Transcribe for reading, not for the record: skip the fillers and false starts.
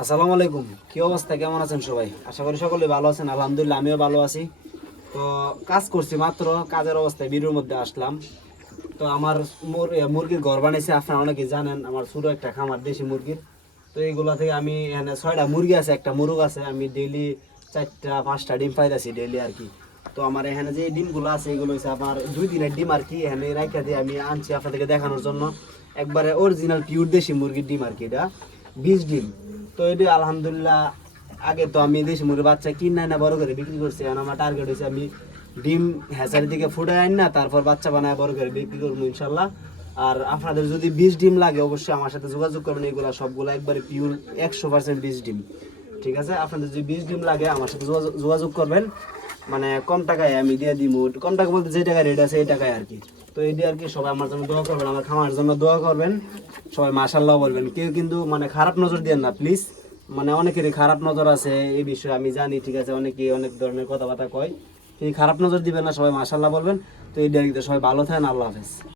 আসসালামু আলাইকুম, কি অবস্থা, কেমন আছেন সবাই? আশা করি সকলে ভালো আছেন। আলহামদুলিল্লাহ আমিও ভালো আছি। তো কাজ করছি, মাত্র কাজের অবস্থায় ভিডিওর মধ্যে আসলাম। তো আমার মুরগির ঘর বানাইছে, আপনারা অনেকে জানেন। আমার ছোটো একটা খামার দেশি মুরগির। তো এইগুলা থেকে আমি এখানে 6টা মুরগি আছে, একটা মুরগ আছে। আমি ডেইলি 4টা 5টা ডিম পাইতেছি ডেইলি আর কি। তো আমার এখানে যে ডিমগুলো আছে এগুলো হচ্ছে আমার 2 দিনের ডিম আর কি। এখানে রাখা দিয়ে আমি আনছি আপনাদেরকে দেখানোর জন্য। একবারে অরিজিনাল পিওর দেশি মুরগির ডিম আর কি, এটা 20 ডিম। তো এটি আলহামদুলিল্লাহ, আগে তো আমি দেশি মুরগির বাচ্চা কিনে না বড় করে বিক্রি করছি। এখন আমার টার্গেট হয়েছে আমি ডিম হ্যাচারি থেকে ফুটে আনি না, তারপর বাচ্চা বানায় বড় করে বিক্রি করবো ইনশাল্লাহ। আর আপনাদের যদি 20 ডিম লাগে অবশ্যই আমার সাথে যোগাযোগ করবেন। এগুলো সবগুলো একবারে পিওর 100% 20 ডিম। ঠিক আছে, আপনাদের যদি 20 ডিম লাগে আমার সাথে যোগাযোগ করবেন। মানে কম টাকায় আমি দিয়ে দিব, কম টাকা বলতে যে টাকায় রেট আছে এই টাকায় আর কি। তো এই দিয়ে আর কি, সবাই আমার জন্য দোয়া করবেন, আমার খামারের জন্য দোয়া করবেন। সবাই মাশাআল্লাহ বলবেন, কেউ কিন্তু মানে খারাপ নজর দিয়েন না প্লিজ। মানে অনেকেরই খারাপ নজর আছে এই বিষয়ে আমি জানি, ঠিক আছে, অনেকে অনেক ধরনের কথাবার্তা কয়। এই খারাপ নজর দিবেন না, সবাই মাশাআল্লাহ বলবেন। তো এই দিয়ে সবাই ভালো থাকেন, আল্লাহ হাফেজ।